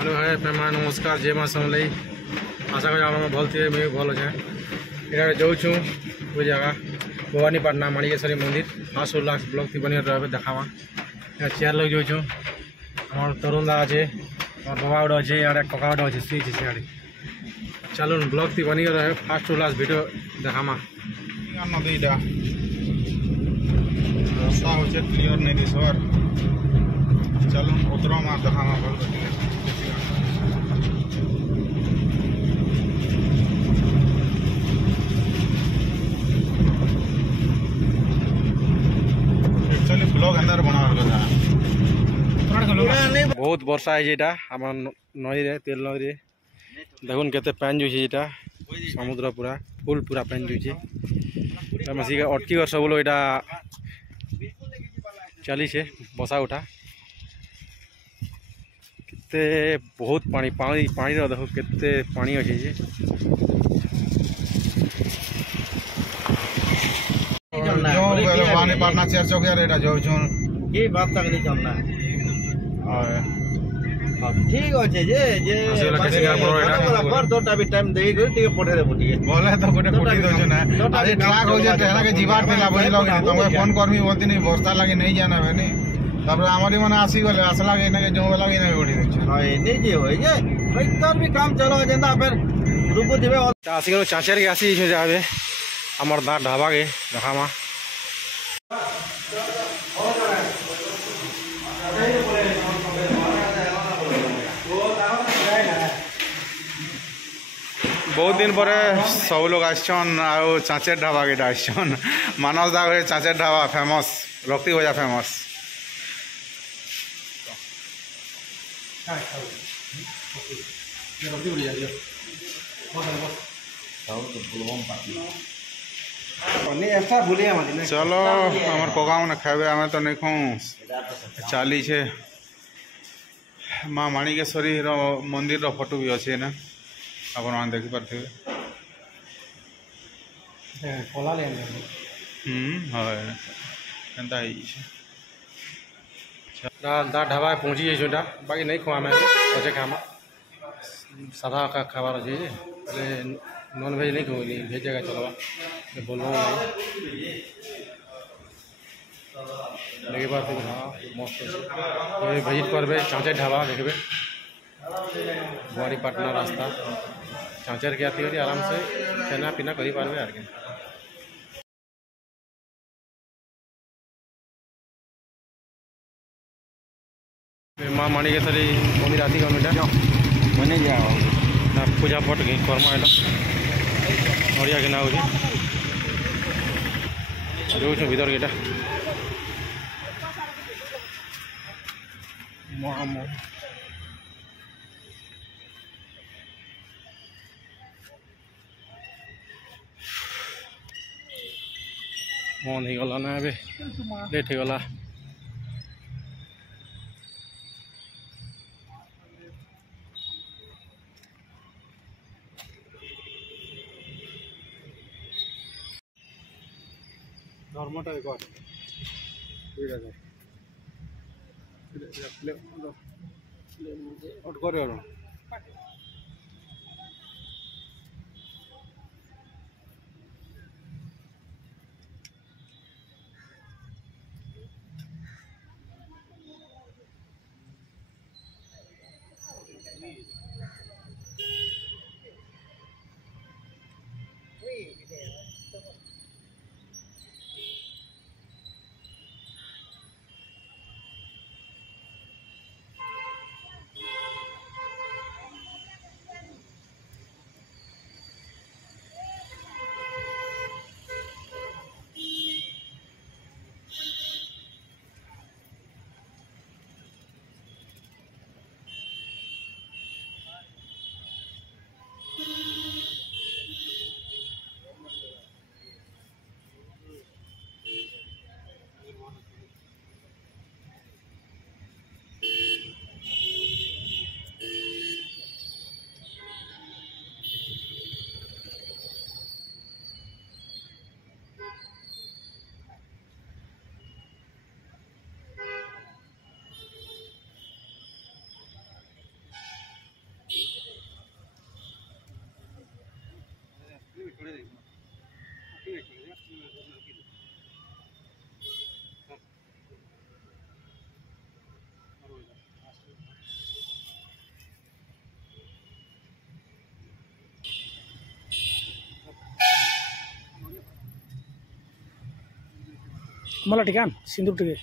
hello है मेहमान नमस्कार जय माँ समलई आशा करी आप भल थे मुझे भल अच्छे इधर जाऊँ वो जगह भवानीपाटना माणिकेश्वरी मंदिर फास्ट उल्लास ब्लॉक थी बनी रहे देखावा चेयर लग जाऊँ हमार तरुण दा अच्छे और बाबा गोटे अच्छे इे कका गोटे अच्छे सी सियाड़े चलो ब्लॉक थी बनी रहे फास्ट उल्लास वीडियो देखामा नदी रास्ता हो क्लियर नहीं थी सर चलो उतरो मार देखामा भल ब्लॉग अंदर बना बहुत वर्षा है जेटा आम नई रे तेल नई रे देखुन केते पानी जुछे जेटा समुद्र पूरा फुल पूरा पानी जुछे मसी अटकी कर सब लोग एटा चली छे बसा उठा केते बहुत पानी पानी पानी रो देखो केते पानी अच्छे जे भवानीपाटना 4 चौकिया रेटा जो ये बात तक नहीं चलना है ठीक अच्छे जे जे पर तोटा भी टाइम देई गई टिके पठे दे बुटी बोले तो गोटे कोटी दो ना आज ट्रैक हो जे तेला के जीवार देला बुझलो कि तुमके फोन करमी बोलती नहीं वर्षा लागे नहीं जाना बने तब हमारी मन आसी गले असला के ना के जो लगे ना गोटी दे हां नहीं जे होय जे भाई तर भी काम चलो जेंदा फिर रुको दिबे आसी गनो चाचर के आसी छे जाबे हमर दा ढाबा के रखामा बहुत दिन पर सब लोग आसन चाचेर ढाबा के आसन मानस दा चाचेर ढाबा फेमस रक्ति भजा फेमस चलो हमार कका मैंने खाबे आम तो नहीं खाऊँ चली छे माँ माणिकेश्वरी मंदिर फोटो भी अच्छे ना अपन मान देखी पारे दा ढाबा पहुँची जाइए बाकी नहीं खुआ मैं अच्छे खामा सादा का खाबार अच्छे पहले नॉन भेज नहीं खाऊँ भेज जगह चलवा बोलो देखे पाते हाँ मस्त अच्छे विजिट करबे चाँचर ढाबा देखबे भवानीपाटना रास्ता चाँचर के आती आराम से खाना पीना करी पारबे आर के माँ माणिकेश्वरी मंदिर आती गवर्नमेंट बने जाओ पूजा पट के कर्मा एटा नड़िया किना हो भीतर के बंद हो गला ना ए लेट हो गला धर्मटा देखो करे मला ठिकाण सिंदूर टिके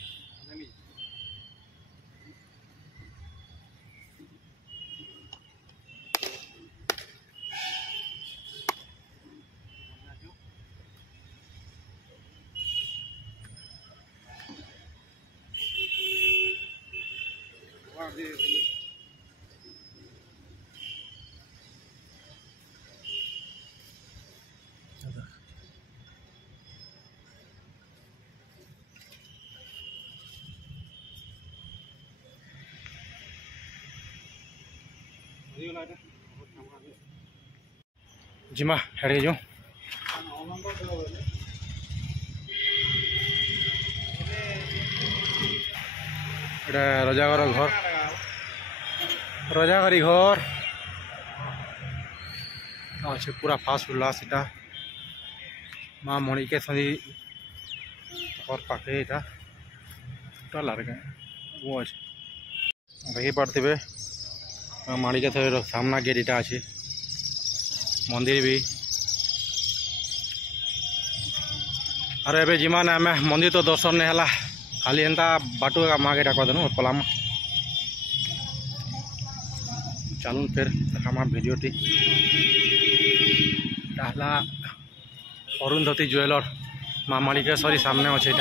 जिमा हेरे जो এটা রজাগর ঘর রজাগরি ঘর আছে পুরা ফাস্ট উল্লাস এটা মা মণিকেশ্বরী ঘর পাখে এটা টোটাল আর ও আছে দেখি পারথিবে মাণিকেশ্বরীর সামনা গেট এটা আছে मंदिर भी अरे एबे जिमा ना आम मंदिर तो दर्शन नहीं है खाली एंता बाटू माँ गेटा करदेनु पलाम चलून फिर देखा भिडियो टी अरुंधति ज्वेलर माँ माणिकेश्वरी सामने अच्छे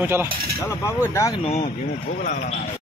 चला चलो बाबू डाक नो भूख लगा